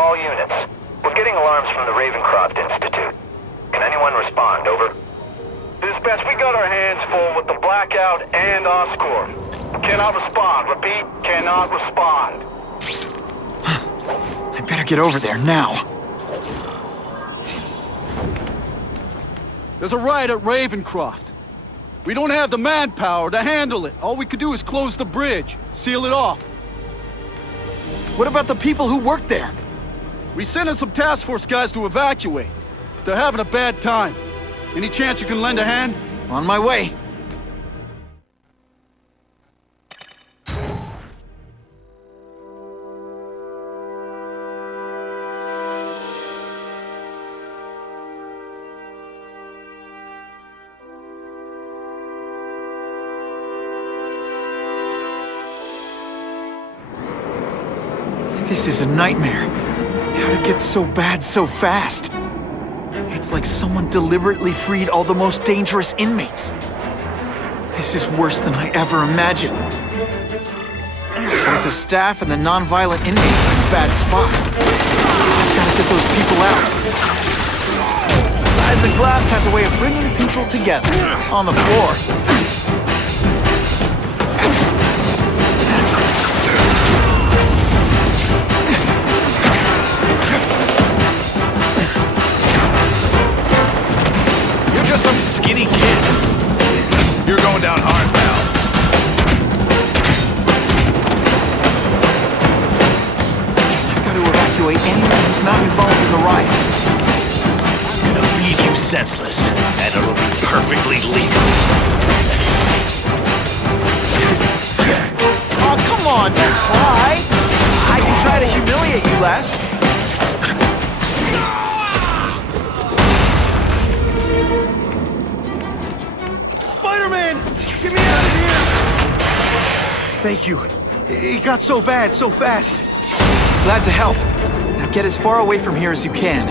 All units. We're getting alarms from the Ravencroft Institute. Can anyone respond? Over. Dispatch, we got our hands full with the blackout and Oscorp. Cannot respond. Repeat, cannot respond. I better get over there now. There's a riot at Ravencroft. We don't have the manpower to handle it. All we could do is close the bridge, seal it off. What about the people who work there? We sent in some task force guys to evacuate. They're having a bad time. Any chance you can lend a hand? On my way. This is a nightmare. How'd it get so bad so fast? It's like someone deliberately freed all the most dangerous inmates. This is worse than I ever imagined. Both the staff and the non-violent inmates are in a bad spot. I've got to get those people out. Besides, the glass has a way of bringing people together. On the floor. Just some skinny kid. You're going down hard, pal. I've got to evacuate anyone who's not involved in the riot. I'm gonna leave you senseless, and it'll be perfectly legal. Oh, come on, don't cry. I can try to humiliate you less. Get me out of here! Thank you. It got so bad, so fast. Glad to help. Now get as far away from here as you can.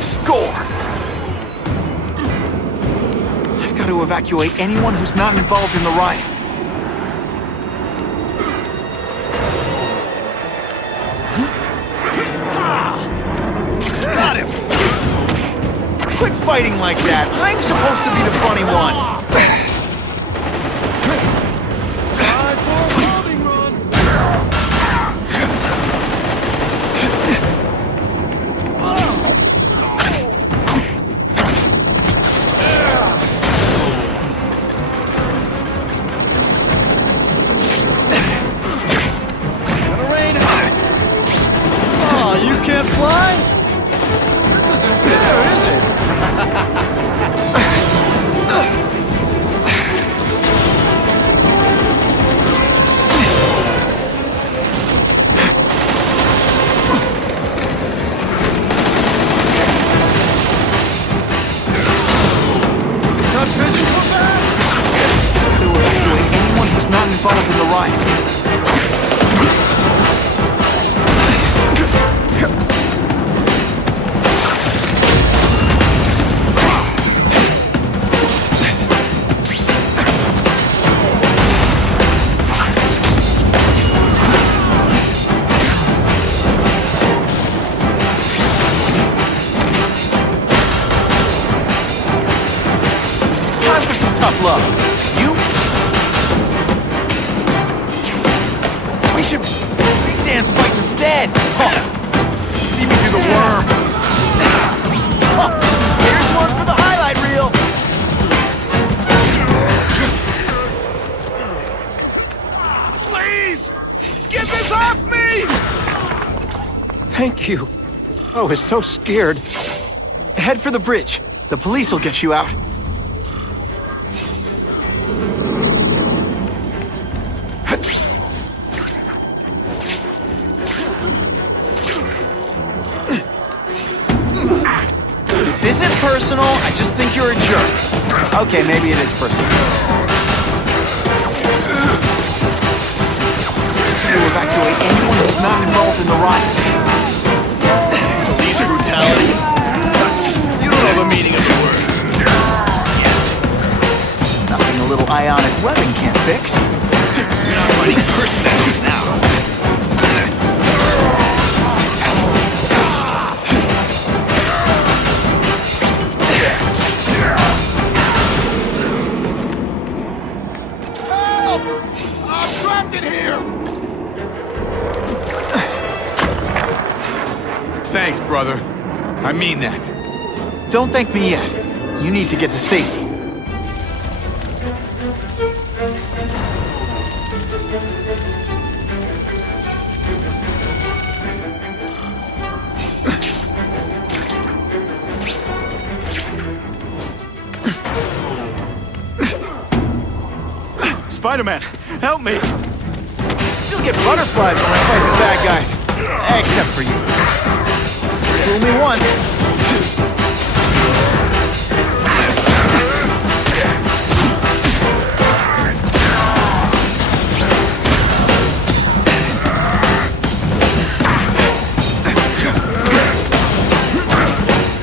Score! To evacuate anyone who's not involved in the riot. Got him! Quit fighting like that. I'm supposed to be the funny one. Can't fly? This isn't fair, is it? Not vision for that? To evacuate anyone who's not involved in the riot. Tough love. You? We should dance fight instead. Huh. See me do the worm. Huh. Here's one for the highlight reel. Please! Get this off me! Thank you. I was so scared. Head for the bridge. The police will get you out. This isn't personal, I just think you're a jerk. Okay, maybe it is personal. To evacuate anyone who's not involved in the riot. bionic weapon can't fix. You're not fighting personages now. Help! I'm trapped in here! Thanks, brother. I mean that. Don't thank me yet. You need to get to safety. Spider-Man, help me! I still get butterflies when I fight the bad guys. Except for you. Fool me once.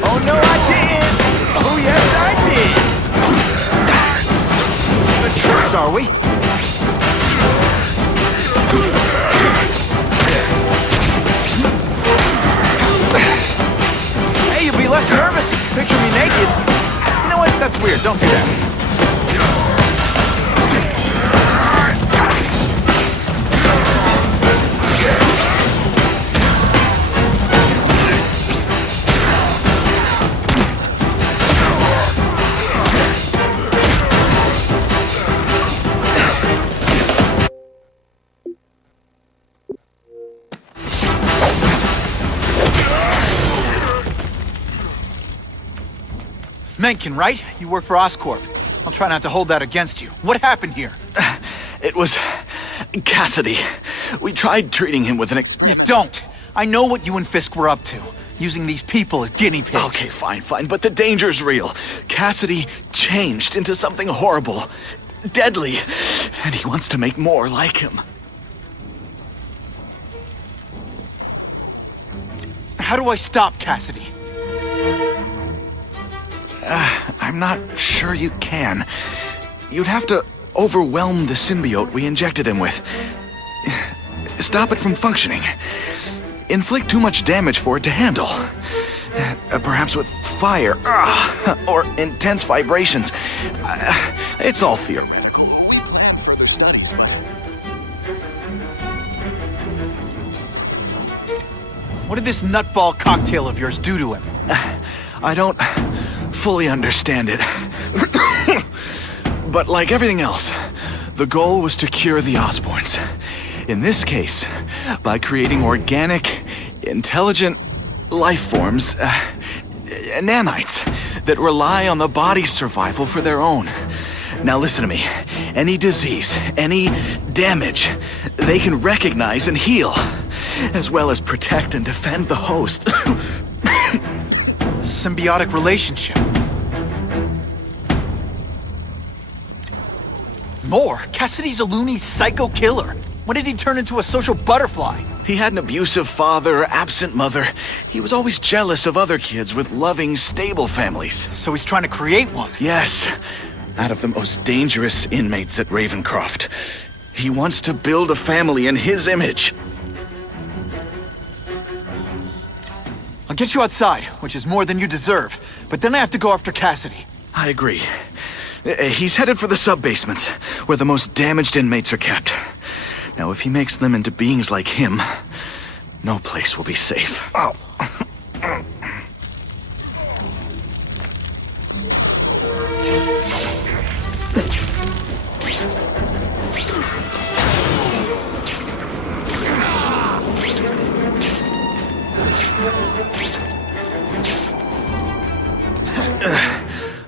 Oh no, I didn't! Oh yes, I did! The tricks, are we? Hey, you'll be less nervous if you picture me naked. You know what? That's weird. Don't do that. Mencken, right? You work for Oscorp. I'll try not to hold that against you. What happened here? It was Cassidy. We tried treating him with an experiment. You don't. I know what you and Fisk were up to. Using these people as guinea pigs. Okay, fine, but the danger's real. Cassidy changed into something horrible, deadly, and he wants to make more like him. How do I stop Cassidy? I'm not sure you can. You'd have to overwhelm the symbiote we injected him with. Stop it from functioning. Inflict too much damage for it to handle. Perhaps with fire, or intense vibrations. It's all theoretical. We plan further studies, but... What did this nutball cocktail of yours do to him? I don't fully understand it. But like everything else, the goal was to cure the Osborns. In this case, by creating organic, intelligent life forms, nanites, that rely on the body's survival for their own. Now listen to me. Any disease, any damage, they can recognize and heal, as well as protect and defend the host. Symbiotic relationship. More? Cassidy's a loony psycho killer. When did he turn into a social butterfly? He had an abusive father, absent mother. He was always jealous of other kids with loving, stable families. So he's trying to create one. Yes, out of the most dangerous inmates at Ravencroft. He wants to build a family in his image. I'll get you outside, which is more than you deserve. But then I have to go after Cassidy. I agree. He's headed for the sub-basements, where the most damaged inmates are kept. Now, if he makes them into beings like him, no place will be safe. Oh.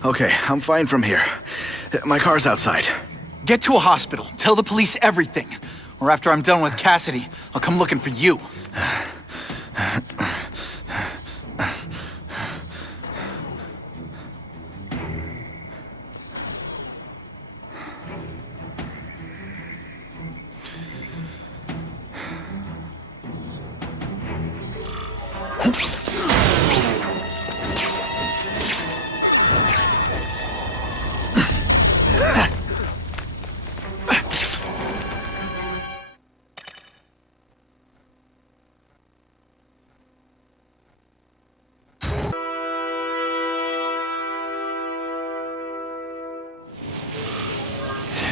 Okay, I'm fine from here. My car's outside. Get to a hospital. Tell the police everything. Or after I'm done with Cassidy, I'll come looking for you.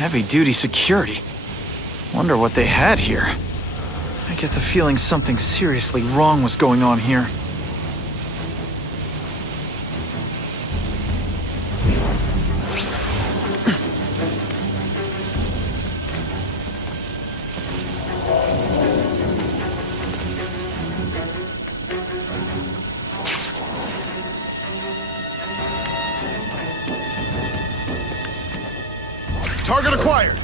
Heavy-duty security. Wonder what they had here. I get the feeling something seriously wrong was going on here. Target acquired.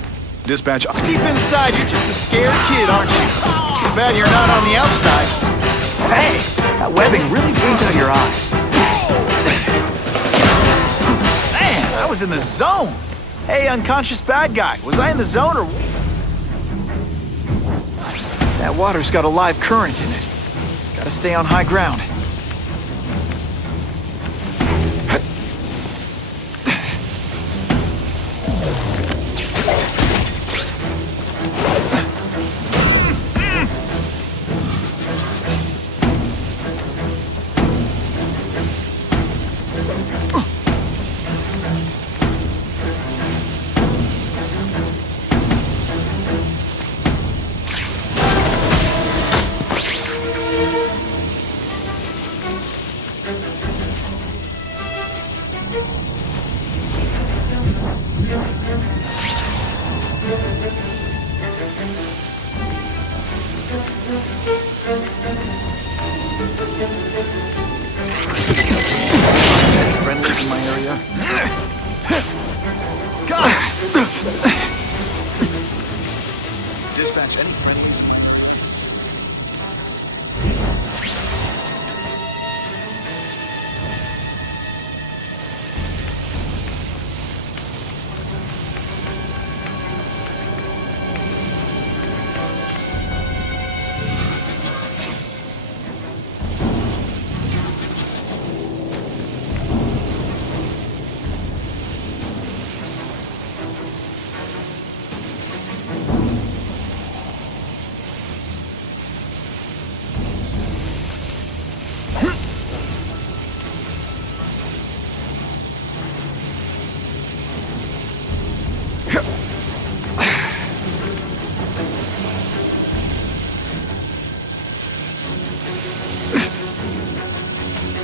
Dispatch. Deep inside, you're just a scared kid, aren't you? Too bad you're not on the outside. Hey, that webbing really brings out your eyes. Man, I was in the zone. Hey, unconscious bad guy, was I in the zone or... That water's got a live current in it. Gotta stay on high ground. Any friendlies in my area? Dispatch, any friendlies?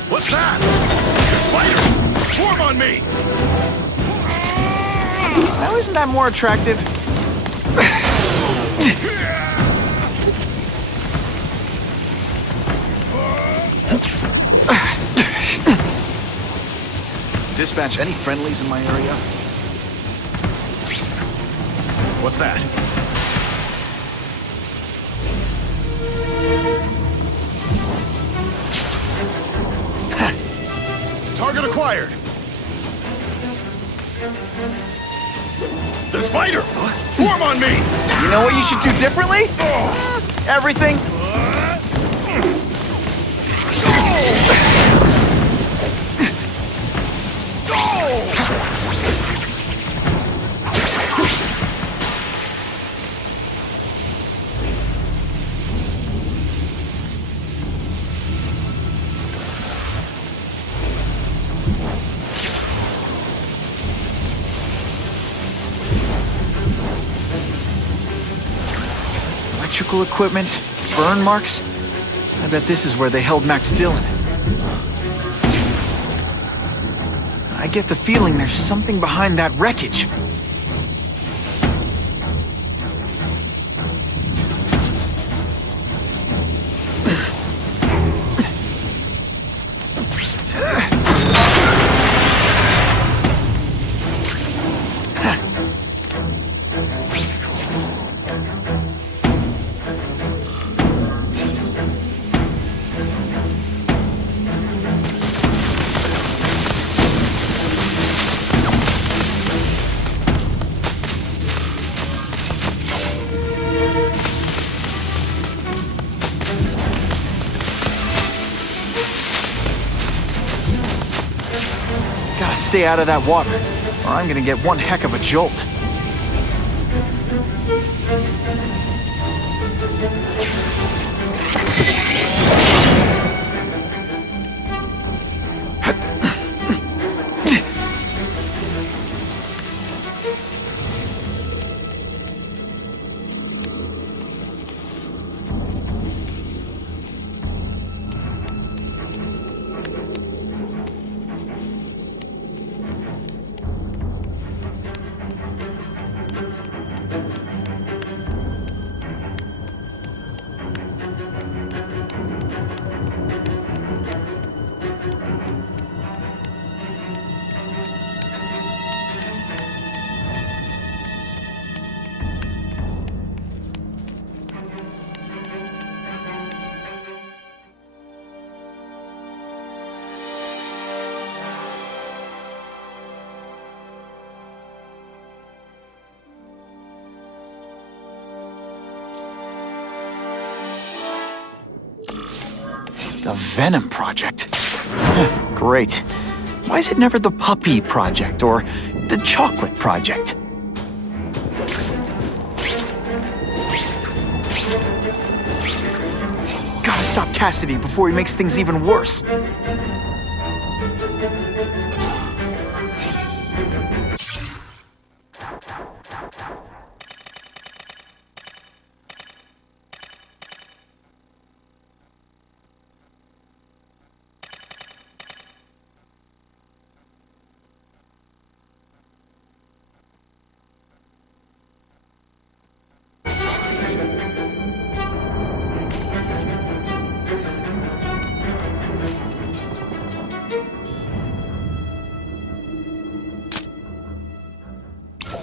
What's that? Spider! Form on me! Now, isn't that more attractive? Dispatch, any friendlies in my area? What's that? Target acquired. The spider! Form on me! You know what you should do differently? Everything. Electrical equipment, burn marks. I bet this is where they held Max Dillon. I get the feeling there's something behind that wreckage. Gotta stay out of that water, or I'm gonna get one heck of a jolt. The Venom Project? Great. Why is it never the Puppy Project or the Chocolate Project? Gotta stop Cassidy before he makes things even worse.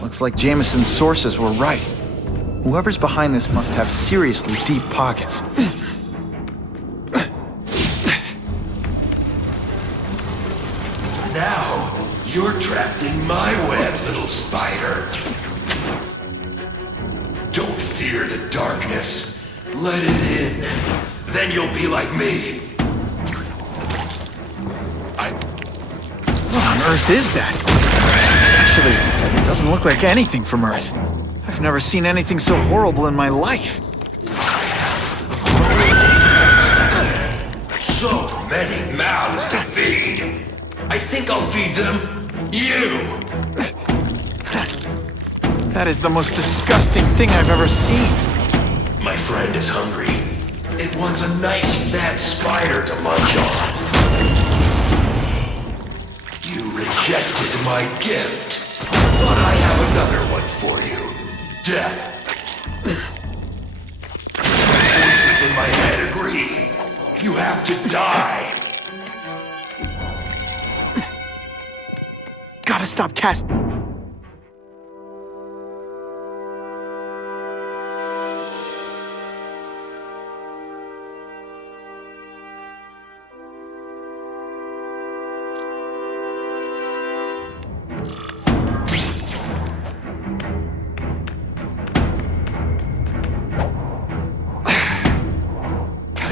Looks like Jameson's sources were right. Whoever's behind this must have seriously deep pockets. Now, you're trapped in my web, little spider. Don't fear the darkness. Let it in. Then you'll be like me. What on earth is that? Actually, it doesn't look like anything from Earth. I've never seen anything so horrible in my life. So many mouths to feed. I think I'll feed them you. That is the most disgusting thing I've ever seen. My friend is hungry. It wants a nice fat spider to munch on. You rejected my gift. But I have another one for you. Death. Voices in my head agree. You have to die. Gotta stop Cassidy.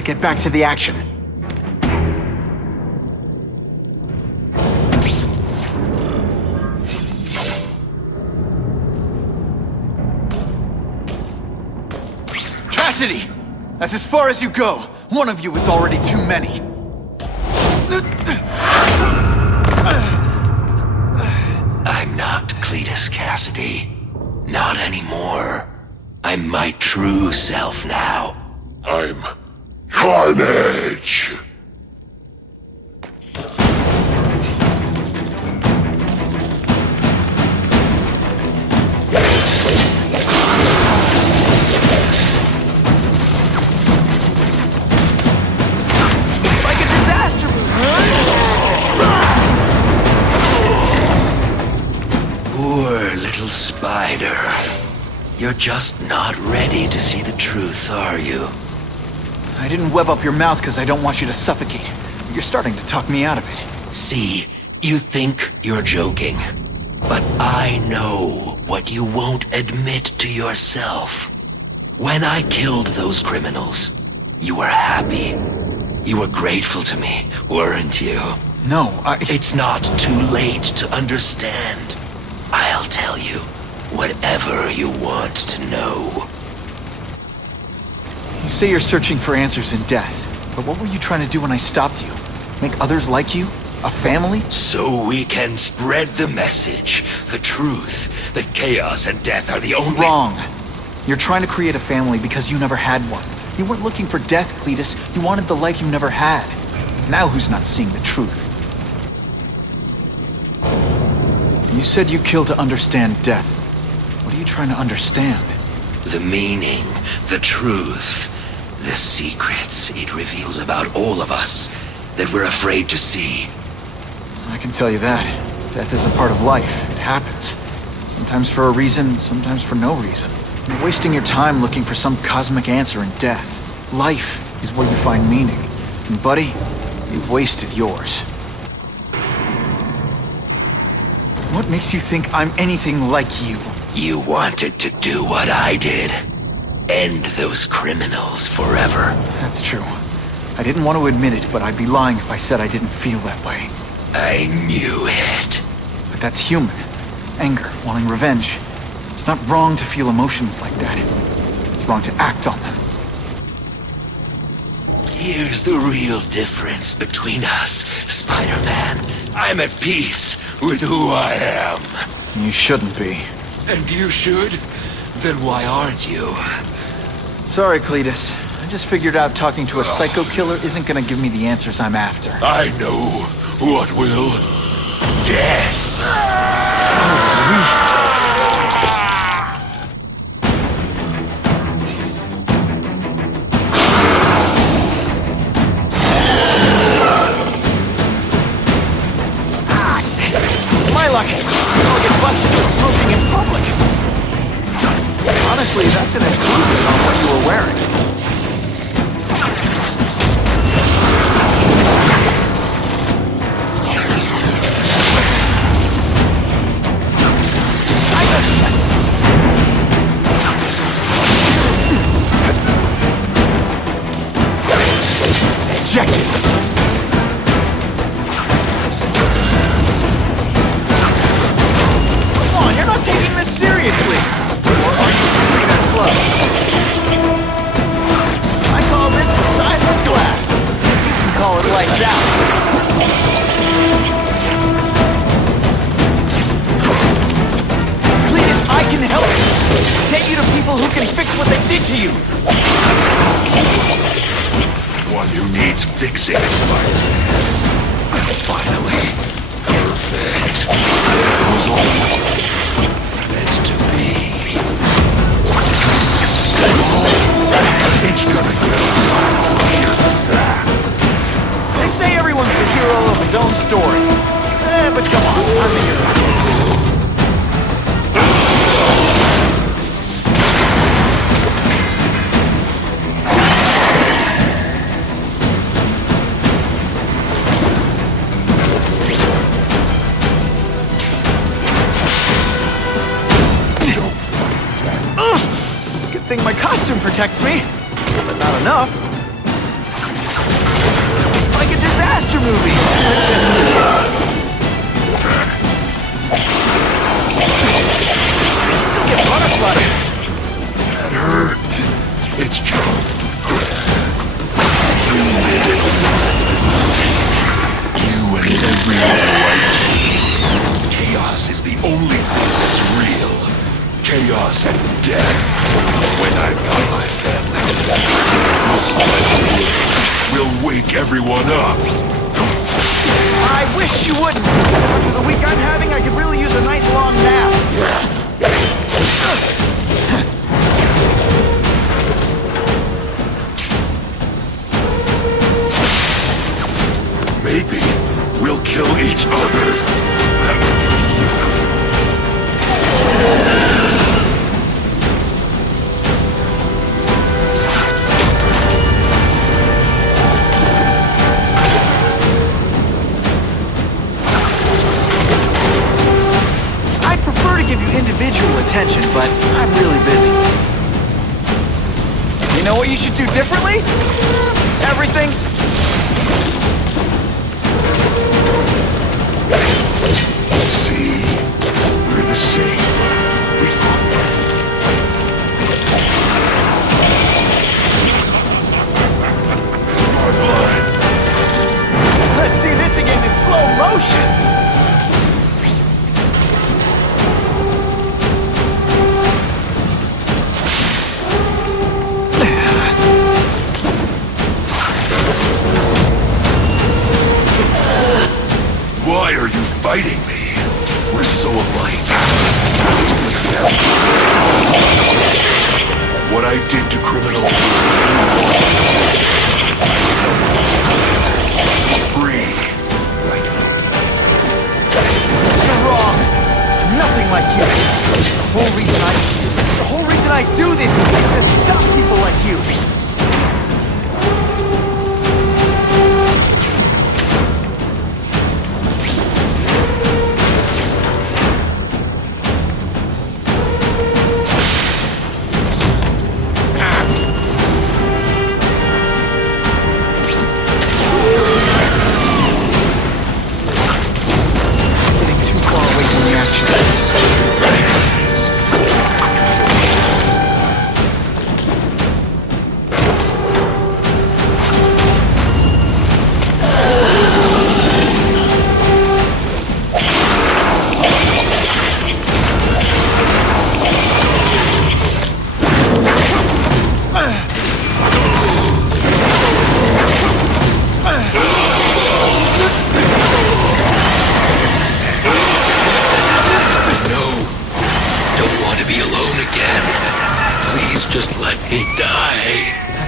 Get back to the action. Cassidy! That's as far as you go. One of you is already too many. I'm not Cletus Cassidy. Not anymore. I'm my true self now. I'm Carnage! It's like a disaster Poor little spider. You're just not ready to see the truth, are you? I didn't web up your mouth because I don't want you to suffocate. You're starting to talk me out of it. See, you think you're joking. But I know what you won't admit to yourself. When I killed those criminals, you were happy. You were grateful to me, weren't you? No, It's not too late to understand. I'll tell you whatever you want to know. You say you're searching for answers in death, but what were you trying to do when I stopped you? Make others like you? A family? So we can spread the message, the truth, that chaos and death are the only— Wrong. You're trying to create a family because you never had one. You weren't looking for death, Cletus. You wanted the life you never had. Now who's not seeing the truth? You said you killed to understand death. What are you trying to understand? The meaning, the truth, the secrets it reveals about all of us that we're afraid to see. I can tell you that. Death is a part of life. It happens. Sometimes for a reason, sometimes for no reason. You're wasting your time looking for some cosmic answer in death. Life is where you find meaning. And buddy, you've wasted yours. What makes you think I'm anything like you? You wanted to do what I did. End those criminals forever. That's true. I didn't want to admit it, but I'd be lying if I said I didn't feel that way. I knew it. But that's human. Anger, wanting revenge. It's not wrong to feel emotions like that. It's wrong to act on them. Here's the real difference between us, Spider-Man. I'm at peace with who I am. You shouldn't be. And you should? Then why aren't you? Sorry, Cletus. I just figured out talking to a psycho killer isn't gonna give me the answers I'm after. I know what will. Death. My luck! I'll get busted for smoking in public. Honestly, that's an improvement on what you were wearing. Ejected! Come on, you're not taking this seriously! Or are you really that slow? I call this the seismic blast. You can call it lights out. Cletus, I can help you! Get you to people who can fix what they did to you! One who needs fixing, Spider-Man. Finally. Perfect. It was all meant to be. It's gonna get a lot brighter than that. They say everyone's the hero of his own story. But come on, I'm the hero. My costume protects me, but not enough. It's like a disaster movie. I still get butterflies. That hurt. It's junk. You and everyone like me. Chaos is the only thing that's real. Chaos and death. When I've got my family together, we'll spread the word. We'll wake everyone up. I wish you wouldn't. After the week I'm having, I could really use a nice long nap. Maybe we'll kill each other. Individual attention, but I'm really busy. You know what you should do differently? Everything. See? We're the same. We are blind. Let's see this again in slow motion. Why are you fighting me? We're so alike.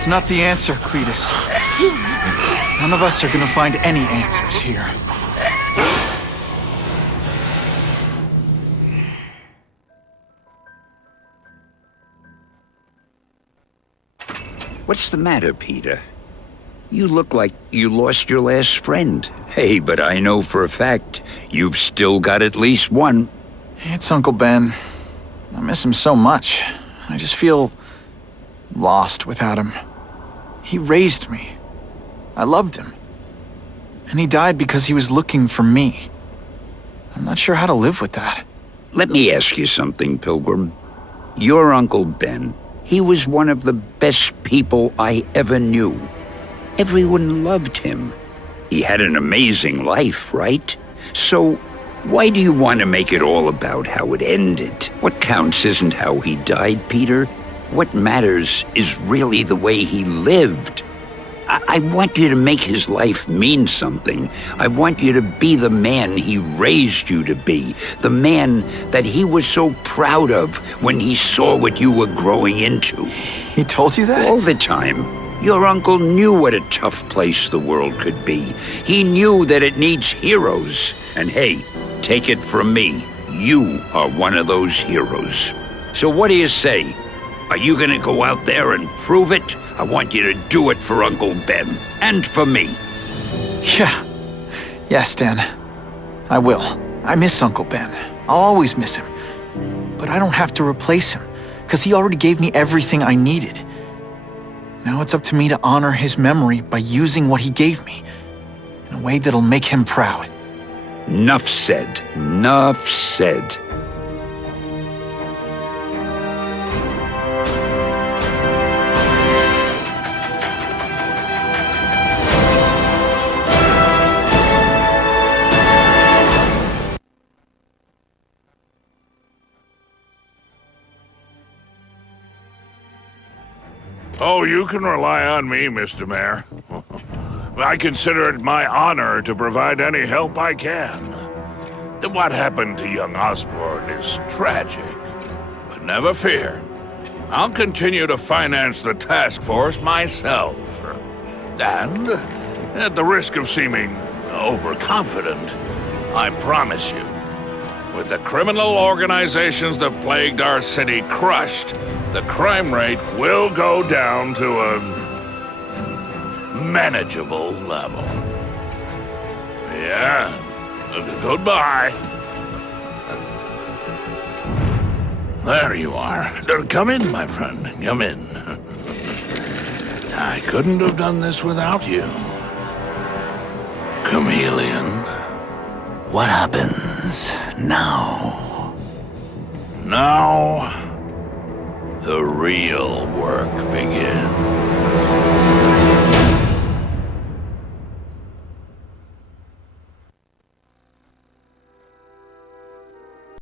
It's not the answer, Cletus. None of us are gonna find any answers here. What's the matter, Peter? You look like you lost your last friend. Hey, but I know for a fact you've still got at least one. It's Uncle Ben. I miss him so much. I just feel lost without him. He raised me. I loved him. And he died because he was looking for me. I'm not sure how to live with that. Let me ask you something, Pilgrim. Your Uncle Ben, he was one of the best people I ever knew. Everyone loved him. He had an amazing life, right? So, why do you want to make it all about how it ended? What counts isn't how he died, Peter. What matters is really the way he lived. I want you to make his life mean something. I want you to be the man he raised you to be. The man that he was so proud of when he saw what you were growing into. He told you that? All the time. Your uncle knew what a tough place the world could be. He knew that it needs heroes. And hey, take it from me, you are one of those heroes. So what do you say? Are you gonna go out there and prove it? I want you to do it for Uncle Ben, and for me. Yeah. Yes, Dan. I will. I miss Uncle Ben. I'll always miss him. But I don't have to replace him, because he already gave me everything I needed. Now it's up to me to honor his memory by using what he gave me, in a way that'll make him proud. Nuff said. Nuff said. Oh, you can rely on me, Mr. Mayor. I consider it my honor to provide any help I can. What happened to young Osborn is tragic, but never fear. I'll continue to finance the task force myself. And, at the risk of seeming overconfident, I promise you, with the criminal organizations that plagued our city crushed, the crime rate will go down to a manageable level. Yeah, goodbye. There you are. Come in, my friend. Come in. I couldn't have done this without you. Chameleon. What happens now? Now, the real work begins.